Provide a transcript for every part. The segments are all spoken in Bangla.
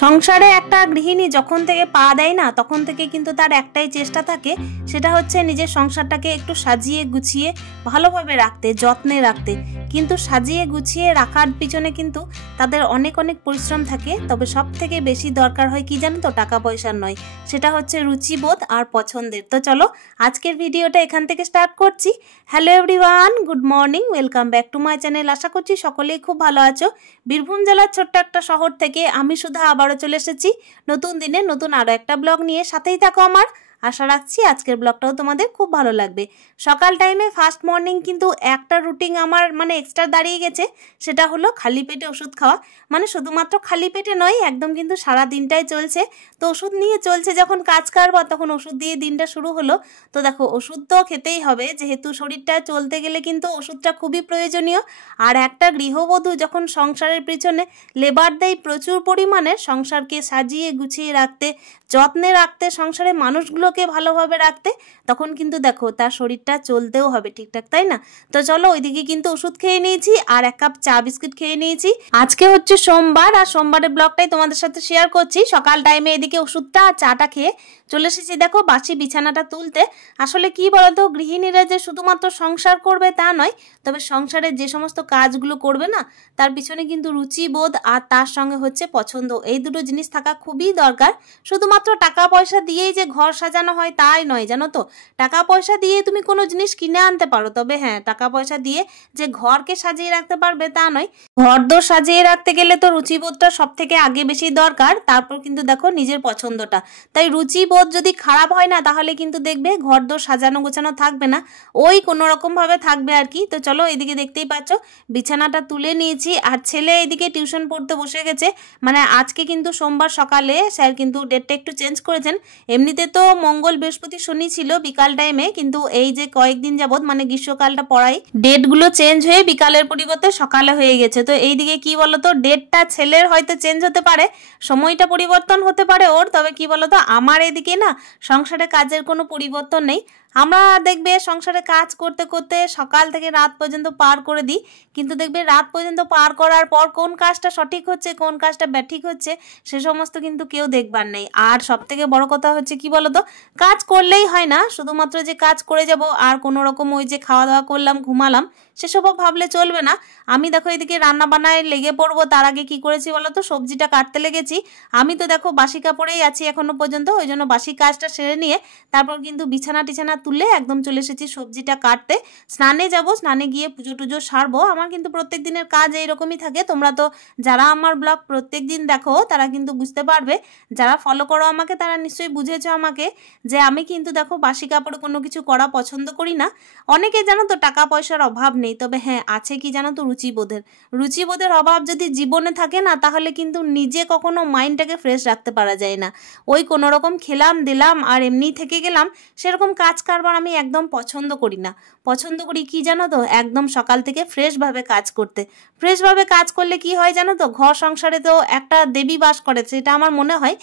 সংসারে একটা গৃহিণী যখন থেকে পা দেয় না তখন থেকে কিন্তু তার একটাই চেষ্টা থাকে, সেটা হচ্ছে নিজের সংসারটাকে একটু সাজিয়ে গুছিয়ে ভালোভাবে রাখতে, যত্নে রাখতে। কিন্তু সাজিয়ে গুছিয়ে রাখার পিছনে কিন্তু তাদের অনেক অনেক পরিশ্রম থাকে। তবে সব থেকে বেশি দরকার হয় কি জানো তো, টাকা পয়সার নয়, সেটা হচ্ছে রুচিবোধ আর পছন্দের। তো চলো আজকের ভিডিওটা এখান থেকে স্টার্ট করছি। Hello everyone, good morning, welcome back to my channel. আশা করছি সকলেই খুব ভালো আছো। বীরভূম জেলার ছোট্ট একটা শহর থেকে আমি সুধা আবারও চলে এসেছি নতুন দিনে নতুন আরও একটা ব্লগ নিয়ে। সাথেই থাকো আমার, আশা রাখছি আজকের ব্লগটাও তোমাদের খুব ভালো লাগবে। সকাল টাইমে ফার্স্ট মর্নিং কিন্তু একটা রুটিন আমার এক্সট্রা দাঁড়িয়ে গেছে, সেটা হলো খালি পেটে ওষুধ খাওয়া। শুধুমাত্র খালি পেটে নয়, একদম কিন্তু সারা দিনটাই চলছে। তো ওষুধ নিয়ে চলছে যখন কাজ কারবার, তখন ওষুধ দিয়ে দিনটা শুরু হলো। তো দেখো, ওষুধ তো খেতেই হবে, যেহেতু শরীরটা চলতে গেলে কিন্তু ওষুধটা খুবই প্রয়োজনীয়। আর একটা গৃহবধূ যখন সংসারের পিছনে লেবার দেয় প্রচুর পরিমাণে, সংসারকে সাজিয়ে গুছিয়ে রাখতে, যত্নে রাখতে, সংসারে মানুষগুলোকে ভালোভাবে রাখতে, তখন কিন্তু দেখো তার শরীরটা চলতেও হবে ঠিকঠাক, তাই না? তো চলো, ওইদিকে কিন্তু ওষুধ খেয়ে নিয়েছি আর এক কাপ চা বিস্কুট খেয়ে নিয়েছি। আজকে হচ্ছে সোমবার, আর সোমবারের ব্লগটাই তোমাদের সাথে শেয়ার করছি। সকাল টাইমে এদিকে ওষুধটা আর চাটা খেয়ে চলে এসেছি দেখো বাসি বিছানাটা তুলতে। আসলে কি বলতো, গৃহিণীরা যে শুধুমাত্র সংসার করবে তা নয়, তবে সংসারের যে সমস্ত কাজগুলো করবে না, তার পিছনে কিন্তু রুচিবোধ আর তার সঙ্গে হচ্ছে পছন্দ, এই দুটো জিনিস থাকা খুবই দরকার। শুধুমাত্র টাকা পয়সা দিয়েই যে ঘর সাজানো হয় তাই নয়, জানো তো। টাকা পয়সা দিয়ে তুমি কোনো জিনিস কিনে আনতে পারো, তবে হ্যাঁ, টাকা পয়সা দিয়ে যে ঘরকে সাজিয়ে রাখতে পারবে তা নয়। ঘরদোর সাজিয়ে রাখতে গেলে তো রুচিবোধটা সব থেকে আগে বেশি দরকার, তারপর কিন্তু দেখো নিজের পছন্দটা। তাই রুচিবোধ যদি খারাপ হয় না, তাহলে কিন্তু দেখবে ঘরদোর সাজানো গোছানো থাকবে না, ওই কোনো রকম ভাবে থাকবে আর কি। তো চলো, এদিকে দেখতেই পাচ্ছ বিছানাটা তুলে নিয়েছি, আর ছেলে এদিকে টিউশন পড়তে বসে গেছে। আজকে কিন্তু সোমবার সকালে স্যার কিন্তু ডেটটা একটু চেঞ্জ করেছেন। এমনিতে তো মঙ্গল বৃহস্পতি শনি ছিল বিকাল টাইমে, কিন্তু এই যে কয়েকদিন যাবত গ্রীষ্মকালটা পড়াই, ডেটগুলো চেঞ্জ হয়ে বিকালের পরিবর্তে সকালে হয়ে গেছে। তো এইদিকে কি বলতো, ডেটটা ছেলের হয়তো চেঞ্জ হতে পারে, সময়টা পরিবর্তন হতে পারে ওর, তবে কি বলতো আমার এদিকে না সংসারে কাজের কোনো পরিবর্তন নেই। আমরা দেখবে সংসারে কাজ করতে করতে সকাল থেকে রাত পর্যন্ত পার করে দিই, কিন্তু দেখবে রাত পর্যন্ত পার করার পর কোন কাজটা সঠিক হচ্ছে কোন কাজটা ব্যাঠিক হচ্ছে সে সমস্ত কিন্তু কেউ দেখবার নেই। আর সব থেকে বড় কথা হচ্ছে কি বলতো, কাজ করলেই হয় না, শুধুমাত্র যে কাজ করে যাব আর কোনো রকম ওই যে খাওয়া দাওয়া করলাম ঘুমালাম সেসব ভাবলে চলবে না। আমি দেখো এদিকে রান্না বান্নায় লেগে পড়বো, তার আগে কি করেছি বলতো, সবজিটা কাটতে লেগেছি। আমি তো দেখো বাসি কাপড়েই আছি এখনো পর্যন্ত, ওই জন্য বাসি কাজটা সেরে নিয়ে তারপর কিন্তু বিছানা টিছানা তুলে একদম চলে এসেছি সবজিটা কাটতে। স্নানে যাব, স্নানে গিয়ে পুজো টুজো সারবো। আমার কিন্তু প্রত্যেক দিনের কাজ এইরকমই থাকে। তোমরা তো যারা আমার ব্লগ প্রত্যেক দিন দেখো তারা কিন্তু বুঝতে পারবে, যারা ফলো করো আমাকে তারা নিশ্চয়ই বুঝেছো আমাকে, যে আমি কিন্তু দেখো বাসি কাপড়ে কোনো কিছু করা পছন্দ করি না। অনেকে জানো তো টাকা পয়সার অভাব নেই, তবে হ্যাঁ আছে কি জানো তো, রুচিবোধের অভাব যদি জীবনে থাকে না, তাহলে কিন্তু নিজে কখনো মাইন্ডটাকে ফ্রেশ রাখতে পারা যায় না। ওই কোনো রকম খেলাম দিলাম আর এমনি থেকে গেলাম, সেরকম কাজ কারবার আমি একদম পছন্দ করি না। পছন্দ করি কি জানো তো, একদম সকাল থেকে ফ্রেশভাবে কাজ করতে। ফ্রেশভাবে কাজ করলে কি হয় জানো তো, ঘর সংসারে তো একটা দেবী বাস করে, সেটা আমার মনে হয়।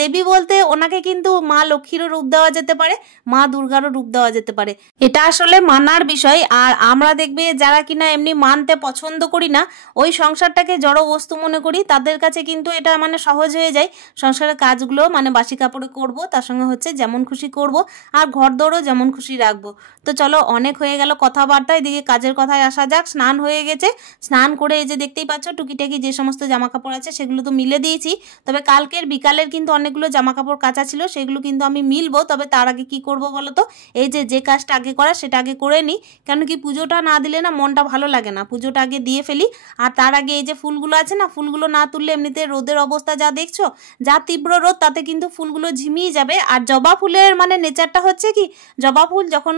দেবী বলতে ওনাকে কিন্তু মা লক্ষ্মীরও রূপ দেওয়া যেতে পারে, মা দুর্গারও রূপ দেওয়া যেতে পারে, এটা আসলে মানার বিষয়। আর আমরা দেখবে যারা কিনা এমনি মানতে পছন্দ করি না, ওই সংসারটাকে জড় বস্তু মনে করি, তাদের কাছে কিন্তু এটা সহজ হয়ে যায়। সংসারের কাজগুলো বাসি কাপড়ে করব, তার সঙ্গে হচ্ছে যেমন খুশি করব, আর ঘর দৌড়ও যেমন খুশি রাখবো। তো চলো, অনেক হয়ে গেল কথাবার্তা, এদিকে কাজের কথায় আসা যাক। স্নান হয়ে গেছে, স্নান করে এই যে দেখতেই পাচ্ছ টুকিটাকি যে সমস্ত জামা কাপড় আছে সেগুলো তো মিলে দিয়েছি। তবে কালকের বিকালের কিন্তু অনেকগুলো জামা কাপড় কাঁচা ছিল, সেগুলো কিন্তু আমি মিলবো। তবে তার আগে কি করব বলো তো, এই যে কাজটা আগে করা সেটা আগে করে নিই, কেন কি পুজোটা না দিলে না মনটা ভালো লাগে না, পুজোটা আগে দিয়ে ফেলি। আর তার আগে এই যে ফুলগুলো আছে না, ফুলগুলো না তুললে এমনিতে রোদের অবস্থা যা দেখছো, যা তীব্র রোদ, তাতে কিন্তু ফুলগুলো ঝিমিয়ে যাবে। আর জবা ফুলের নেচারটা হচ্ছে কি, জবা ফুল যখন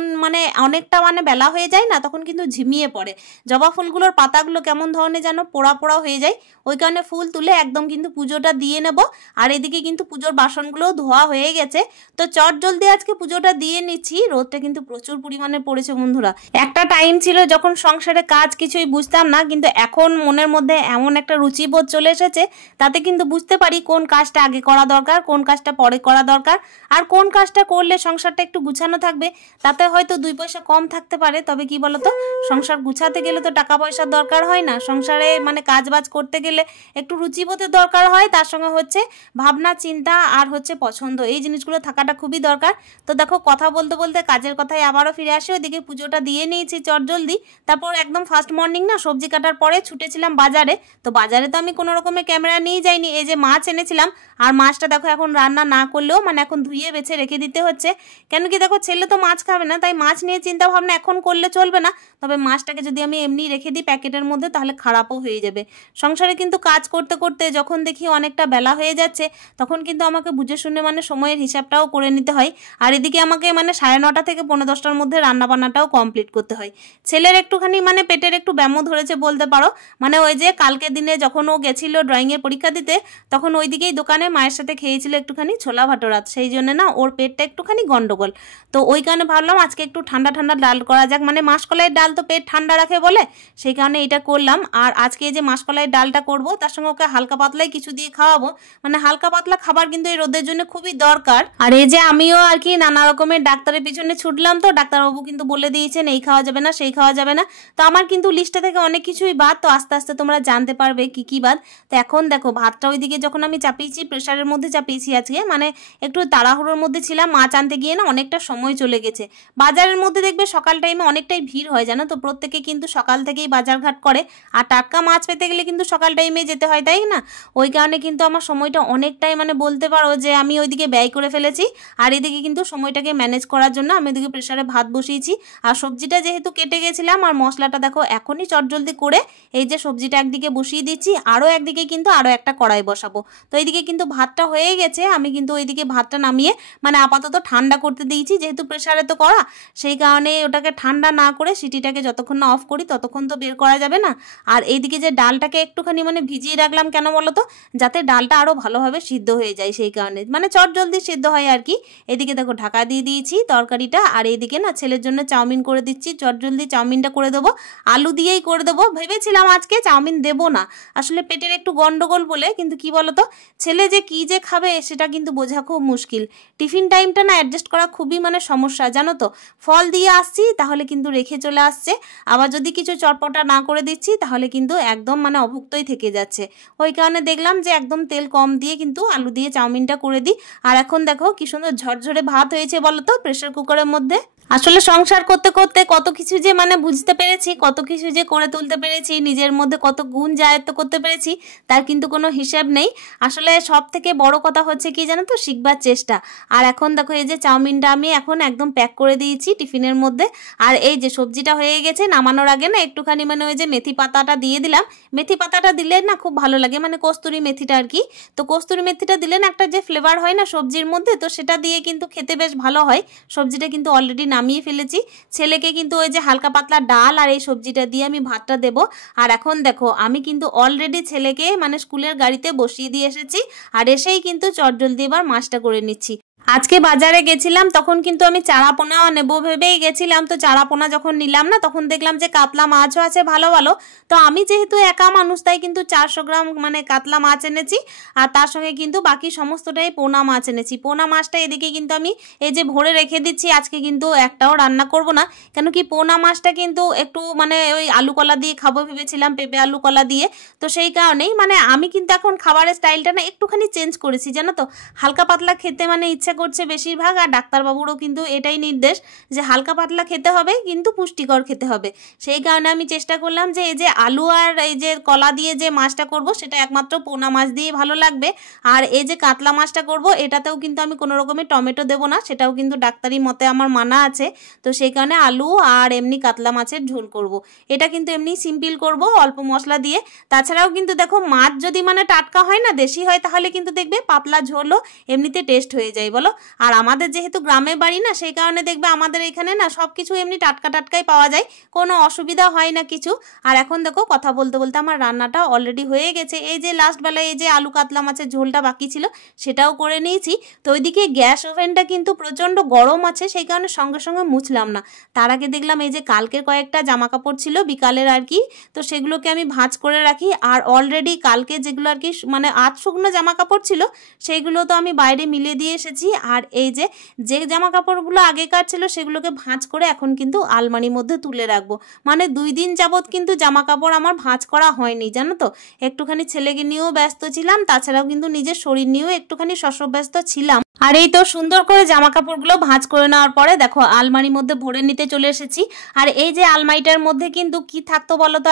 অনেকটা বেলা হয়ে যায় না, তখন কিন্তু ঝিমিয়ে পড়ে। জবা ফুলগুলোর পাতাগুলো কেমন ধরনের যেন পোড়া পোড়া হয়ে যায়, ওই কারণে ফুল তুলে একদম কিন্তু পুজোটা দিয়ে নেব। আর এদিকে কিন্তু পুজোর বাসনগুলোও ধোয়া হয়ে গেছে। তো চট জলদি আজকে পুজোটা দিয়ে নিচ্ছি। রোদটা কিন্তু প্রচুর পরিমাণে পড়েছে বন্ধুরা। একটা টাইম ছিল যখন সংসারে কাজ কিছুই বুঝতাম না, কিন্তু এখন মনের মধ্যে এমন একটা রুচিবোধ চলে এসেছে, তাতে কিন্তু বুঝতে পারি কোন কাজটা আগে করা দরকার, কোন কাজটা পরে করা দরকার, আর কোন কাজটা করলে সংসারটা একটু গুছানো থাকবে। তাতে হয়তো 2 পয়সা কম থাকতে পারে, তবে কি বলতো, সংসার গুছাতে গেলে তো টাকা পয়সার দরকার হয় না, সংসারে মানে কাজ বাজ করতে গেলে একটু রুচিবোধের দরকার হয়, তার সঙ্গে হচ্ছে ভাবনা চিন্তা আর হচ্ছে পছন্দ, এই জিনিসগুলো থাকাটা খুবই দরকার। তো দেখো কথা বলতে বলতে কাজের কথায় আবারও ফিরে আসি। ওইদিকে পুজোটা দিয়ে নিয়েছি চটজলদি, তারপর একদম ফার্স্ট মর্নিং না সবজি কাটার পরে ছুটেছিলাম বাজারে। তো বাজারে তো আমি কোনো রকমের ক্যামেরা নিয়ে যাইনি, এই যে মাছ এনেছিলাম, আর মাছটা দেখো এখন রান্না না করলেও মানে এখন ধুয়ে বেছে রেখে দিতে হচ্ছে, কেন কি দেখো ছেলে তো মাছ খাবে না, তাই মাছ নিয়ে চিন্তা ভাবনা এখন করলে চলবে না। তবে মাছটাকে যদি আমি এমনি রেখে দিই প্যাকেটের মধ্যে তাহলে খারাপও হয়ে যাবে। সংসারে কিন্তু কাজ করতে করতে যখন দেখি অনেকটা বেলা হয়ে যাচ্ছে, তখন কিন্তু আমাকে বুঝে শুনে মানে সময়ের হিসাবটাও করে নিতে হয়। আর এদিকে আমাকে মানে 9:30 থেকে 10:45টার মধ্যে রান্নাবান্নাটাও কমপ্লিট করতে হয়। ছেলের একটুখানি মানে পেটের একটু ব্যামো ধরেছে বলতে পারো, মানে ওই যে কালকে দিনে যখন ও গেছিল ড্রয়িংয়ের পরীক্ষা দিতে, তখন ওইদিকেই দোকানে মায়ের সাথে খেয়েছিল একটুখানি ছোলা ভাটোরা, সেই জন্য না ওর পেটটা একটুখানি গন্ডগোল। তো ওই কারণে ভাবলাম আজকে একটু ঠান্ডা ঠান্ডা ডাল করা যাক, মানে মাসকলাইয়ের ডাল তো পেট ঠান্ডা রাখে বলে, সেই কারণে এটা করলাম। আর আজকে এই যে মাসকলাইয়ের ডালটা করব, তার সঙ্গে ওকে হালকা পাতলাই কিছু দিয়ে খাওয়াবো, মানে হালকা পাতলা খাবার কিন্তু এই রোদের জন্য খুবই দরকার। আর এই যে আমিও আর কি নানা রকমের ডাক্তারের পিছনে ছুটলাম, তো ডাক্তারবাবু কিন্তু বলে দিয়েছেন এই খাওয়া যাবে না সেই খাওয়া যাবে না। তো আমার কিন্তু লিস্টে থেকে অনেক কিছুই বাদ, তো আস্তে আস্তে তোমরা জানতে পারবে কি কি বাদ। তো এখন দেখো ভাতটা ওইদিকে যখন আমি চাপিয়েছি, প্রেশারের মধ্যে চাপিয়েছি আজকে, মানে একটু তাড়াহুড়োর মধ্যে ছিলাম, মাছ আনতে গিয়ে না অনেকটা সময় চলে গেছে। বাজারের মধ্যে দেখবে সকাল টাইমে অনেকটাই ভিড় হয় জানো তো, প্রত্যেকে কিন্তু সকাল থেকেই বাজারঘাট করে, আর টাটকা মাছ পেতে গেলে কিন্তু সকাল টাইমে যেতে হয়, তাই না? ওই কারণে কিন্তু আমার সময়টা অনেকটাই মানে বলতে পারো যে আমি ওইদিকে ব্যয় করে ফেলেছি। আর এদিকে কিন্তু সময়টাকে ম্যানেজ করার জন্য আমি ওইদিকে প্রেশারে ভাত বসিয়েছি, আর সবজিটা যেহেতু কেটে গেছিলাম, আর মশলাটা দেখো এখনই চটজলদি করে এই যে সবজিটা একদিকে বসিয়ে দিচ্ছি, আরও একদিকে কিন্তু আরও একটা কড়াই বসাবো। তো এইদিকে কিন্তু ভাতটা হয়ে গেছে, আমি কিন্তু ওইদিকে ভাতটা নামিয়ে মানে আপাতত ঠান্ডা করতে দিয়েছি, যেহেতু প্রেশারে তো করা, সেই কারণে ওটাকে ঠান্ডা না করে সিটিটাকে যতক্ষণ না অফ করি ততক্ষণ তো বের করা যাবে না। আর এইদিকে যে ডালটাকে একটুখানি মানে ভিজিয়ে রাখলাম কেন বলো তো, যাতে ডালটা আরও ভালোভাবে সিদ্ধ হয়ে যায়, সেই কারণে মানে চটজলদি সিদ্ধ হয় আর কি। এদিকে দেখো ঢাকা দিয়ে দিয়েছি তরকারিটা, আর এইদিকে না ছেলের জন্য চাউমিন করে দিচ্ছি, চটজলদি চাউমিনটা করে দেবো, আলু দিয়েই করে দেবো। ভেবেছিলাম আজকে চাউমিন দেবো না, আসলে পেটের একটু গন্ডগোল বলে, কিন্তু কি বলতো ছেলে যে কি যে খাবে সেটা কিন্তু বোঝা খুব মুশকিল। টিফিন টাইমটা না অ্যাডজাস্ট করা খুবই মানে সমস্যা জানো তো, ফল দিয়ে আসছি তাহলে কিন্তু রেখে চলে আসছে, আবার যদি কিছু চটপটা না করে দিচ্ছি তাহলে কিন্তু একদম মানে অভুক্তই থেকে যাচ্ছে। ওই কারণে দেখলাম যে একদম তেল কম দিয়ে কিন্তু আলু দিয়ে চাউমিনটা করে দিই। আর এখন দেখো কি সুন্দর ঝরঝরে ভাত হয়েছে বলো তো প্রেসার কুকারের মধ্যে। আসলে সংসার করতে করতে কত কিছু যে মানে বুঝতে পেরেছি, কত কিছু যে করে তুলতে পেরেছি, নিজের মধ্যে কত গুণ যে আয়ত্ত করতে পেরেছি, তার কিন্তু কোনো হিসাব নেই। আসলে সব থেকে বড় কথা হচ্ছে কি জানো তো, শিখবার চেষ্টা। আর এখন দেখো এই যে চাউমিনটা আমি এখন একদম প্যাক করে দিয়েছি টিফিনের মধ্যে। আর এই যে সবজিটা হয়ে গেছে, নামানোর আগে না একটুখানি মানে ওই যে মেথি পাতাটা দিয়ে দিলাম। মেথি পাতাটা দিলে না খুব ভালো লাগে, মানে কস্তুরি মেথিটা আর কি। তো কস্তুরি মেথিটা দিলে না একটা যে ফ্লেভার হয় না সবজির মধ্যে, তো সেটা দিয়ে কিন্তু খেতে বেশ ভালো হয়। সবজিটা কিন্তু অলরেডি নামিয়ে ফেলেছি, ছেলেকে কিন্তু ওই যে হালকা পাতলা ডাল আর এই সবজিটা দিয়ে আমি ভাতটা দেবো। আর এখন দেখো আমি কিন্তু অলরেডি ছেলেকে মানে স্কুলের গাড়িতে বসিয়ে দিয়ে এসেছি, আর এসেই কিন্তু চটজলদি এবার মাছটা করে নিচ্ছি। আজকে বাজারে গেছিলাম তখন কিন্তু আমি চারাপোনা নেবো ভেবেই গেছিলাম, তো চারাপোনা যখন নিলাম না তখন দেখলাম যে কাতলা মাছও আছে ভালো ভালো। তো আমি যেহেতু একা মানুষ তাই কিন্তু 400 গ্রাম মানে কাতলা মাছ এনেছি, আর তার সঙ্গে কিন্তু বাকি সমস্তটাই পোনা মাছ এনেছি। পোনা মাছটা এদিকে কিন্তু আমি এই যে ভরে রেখে দিচ্ছি, আজকে কিন্তু একটাও রান্না করব না, কেন কি পোনা মাছটা কিন্তু একটু মানে ওই আলু কলা দিয়ে খাবো ভেবেছিলাম, পেঁপে আলু কলা দিয়ে। তো সেই কারণেই মানে আমি কিন্তু এখন খাবারের স্টাইলটা না একটুখানি চেঞ্জ করেছি জানো তো, হালকা পাতলা খেতে মানে ইচ্ছা করছে বেশিরভাগ, আর ডাক্তারবাবুরও কিন্তু এটাই নির্দেশ যে হালকা পাতলা খেতে হবে কিন্তু পুষ্টিকর খেতে হবে। সেই কারণে আমি চেষ্টা করলাম যে এই যে আলু আর এই যে কলা দিয়ে যে মাছটা করব সেটা একমাত্র পোনা মাছ দিয়ে ভালো লাগবে, আর এই যে কাতলা মাছটা করব এটাতেও কিন্তু আমি কোনো রকমের টমেটো দেবো না, সেটাও কিন্তু ডাক্তারি মতে আমার মানা আছে। তো সেই কারণে আলু আর এমনি কাতলা মাছের ঝোল করব, এটা কিন্তু এমনি সিম্পল করব অল্প মশলা দিয়ে। তাছাড়াও কিন্তু দেখো মাছ যদি মানে টাটকা হয় না, দেশি হয়, তাহলে কিন্তু দেখবে পাতলা ঝোলও এমনিতে টেস্ট হয়ে যায় বলো। বলো? আর আমাদের যেহেতু গ্রামে বাড়ি না, সেই কারণে দেখবে আমাদের এখানে না সব কিছু এমনি টাটকা টাটকাই পাওয়া যায়, কোনো অসুবিধা হয় না কিছু। আর এখন দেখো কথা বলতে বলতে আমার রান্নাটা অলরেডি হয়ে গেছে। এই যে লাস্ট বেলায় এই যে আলু কাতলা মাছের ঝোলটা বাকি ছিল সেটাও করে নিয়েছি। তো ওইদিকে গ্যাস ওভেনটা কিন্তু প্রচণ্ড গরম আছে, সেই কারণে সঙ্গে সঙ্গে মুছলাম না। তার আগে দেখলাম এই যে কালকের কয়েকটা জামা কাপড় ছিল বিকালের আর কি, তো সেগুলোকে আমি ভাঁজ করে রাখি। আর অলরেডি কালকে যেগুলো আর কি মানে আধ শুকনো জামা কাপড় ছিল সেইগুলো তো আমি বাইরে মিলে দিয়ে এসেছি। আর এই যে জামা কাপড়গুলো আগেকার ছিল সেগুলোকে ভাঁজ করে এখন কিন্তু আলমারির মধ্যে তুলে রাখবো। মানে 2 দিন যাবৎ কিন্তু জামা কাপড় আমার ভাঁজ করা হয়নি, জানো তো। একটুখানি ছেলেকে নিয়েও ব্যস্ত ছিলাম, তাছাড়াও কিন্তু নিজের শরীর নিয়েও একটুখানি শশব্যস্ত ছিলাম। আর এই তো সুন্দর করে জামা কাপড়গুলো ভাঁজ করে নেওয়ার পরে দেখো আলমারির মধ্যে ভরে নিতে চলে এসেছি। আর এই যে আলমারিটার মধ্যে কিন্তু কি থাকতো বলো তো?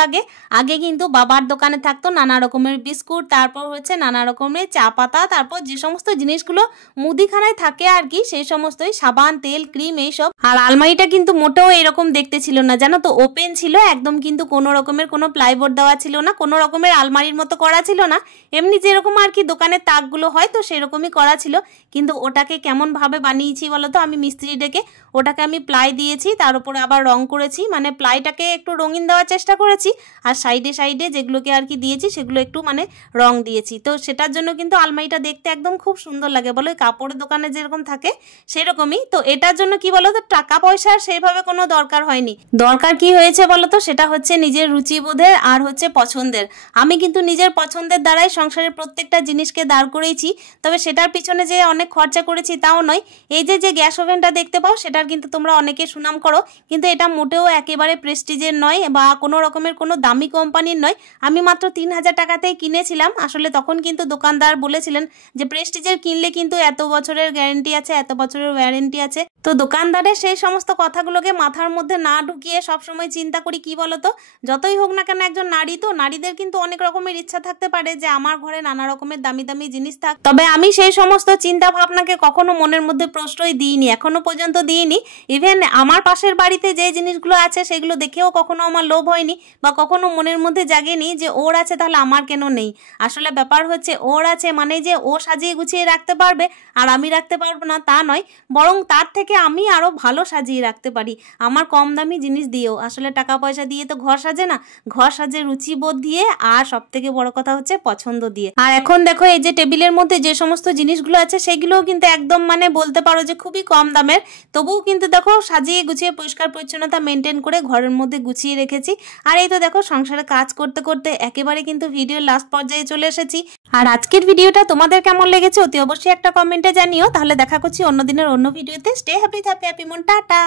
আগে কিন্তু বাবার দোকানে থাকতো নানা রকমের বিস্কুট, তারপর হচ্ছে নানা রকমের চা পাতা, তারপর যে সমস্ত জিনিসগুলো মুদিখানায় থাকে আর কি, সেই সমস্তই সাবান, তেল, ক্রিম, এইসব। আর আলমারিটা কিন্তু মোটেও এরকম দেখতে ছিল না, জানো তো। ওপেন ছিল একদম, কিন্তু কোনো রকমের কোনো প্লাইবোর্ড দেওয়া ছিল না, কোনো রকমের আলমারির মতো করা ছিল না। এমনি যেরকম আর কি দোকানের তাকগুলো হয় তো সেরকমই করা ছিল। কিন্তু ওটাকে কেমন ভাবে বানিয়েছি বলো তো? আমি মিস্ত্রি ডেকে ওটাকে আমি প্লাই দিয়েছি, তার উপরে আবার রং করেছি, মানে প্লাইটাকে একটু রঙিন দেওয়ার চেষ্টা করেছি। আর সাইডে সাইডে যেগুলোকে আর কি দিয়েছি সেগুলো একটু মানে রং দিয়েছি। তো সেটার জন্য কিন্তু আলমারিটা দেখতে একদম খুব সুন্দর লাগে, বলো কাপড়ের দোকানে যেরকম থাকে সেরকমই। তো এটার জন্য কি বলো তো, টাকা পয়সার সেইভাবে কোনো দরকার হয়নি। দরকার কি হয়েছে বলো তো? সেটা হচ্ছে নিজের রুচিবোধের আর হচ্ছে পছন্দের। আমি কিন্তু নিজের পছন্দের দ্বারাই সংসারের প্রত্যেকটা জিনিসকে দাঁড় করেছি। তবে সেটার পিছনে যে অনেক খরচা করেছি তাও নয়। এই যে গ্যাস ওভেনটা দেখতে পাও সেটার কিন্তু তোমরা অনেকে সুনাম করো, কিন্তু এটা মোটেও একেবারে প্রেস্টিজের নয় বা কোনো রকমের কোনো দামি কোম্পানির নয়। আমি মাত্র 3000 টাকাতেই কিনেছিলাম। আসলে তখন কিন্তু দোকানদার বলেছিলেন যে প্রেস্টিজের কিনলে কিন্তু এত বছরের গ্যারেন্টি আছে, এত বছরের ওয়ারেন্টি আছে। তো দোকানদারের সেই সমস্ত কথাগুলোকে মাথার মধ্যে না ঢুকিয়ে সবসময় চিন্তা করি কি বলতো, যতই হোক না কেন একজন নারী, তো নারীদের কিন্তু অনেক রকমের ইচ্ছা থাকতে পারে যে আমার ঘরে নানা রকমের দামি দামি জিনিস থাক। তবে আমি সেই সমস্ত চিন্তা ভাবনাকে কখনো মনের মধ্যে প্রশ্রয় দিইনি, এখনো পর্যন্ত দিইনি। ইভেন আমার পাশের বাড়িতে যে জিনিসগুলো আছে সেগুলো দেখেও কখনো আমার লোভ হয়নি বা কখনো মনের মধ্যে জাগেনি যে ওর আছে তাহলে আমার কেন নেই। আসলে ব্যাপার হচ্ছে ওর আছে মানে যে ও সাজিয়ে গুছিয়ে রাখতে পারবে আর আমি রাখতে পারবো না তা নয়, বরং তার থেকে আমি আরো ভালো সাজিয়ে রাখতে পারি আমার কম দামি জিনিস দিয়েও। আসলে টাকা পয়সা দিয়ে তো ঘর সাজে না, ঘর সাজে রুচিবোধ দিয়ে, আর সব থেকে বড় কথা হচ্ছে পছন্দ দিয়ে। আর এখন দেখো এই যে টেবিলের মধ্যে যে সমস্ত জিনিসগুলো আছে সেগুলোও কিন্তু একদম মানে বলতে পারো যে খুবই কম দামের, তবুও কিন্তু দেখো সাজিয়ে গুছিয়ে পরিষ্কার পরিচ্ছন্নতা মেনটেন করে ঘরের মধ্যে গুছিয়ে রেখেছি। আর এই তো দেখো সংসারে কাজ করতে করতে একেবারে কিন্তু ভিডিওর লাস্ট পর্যায়ে চলে এসেছি। আর আজকের ভিডিওটা তোমাদের কেমন লেগেছে অতি অবশ্যই একটা কমেন্টে জানিও। তাহলে দেখা করছি অন্য দিনের অন্য ভিডিওতে। স্টে হ্যাপি, হ্যাপি মন, টাটা।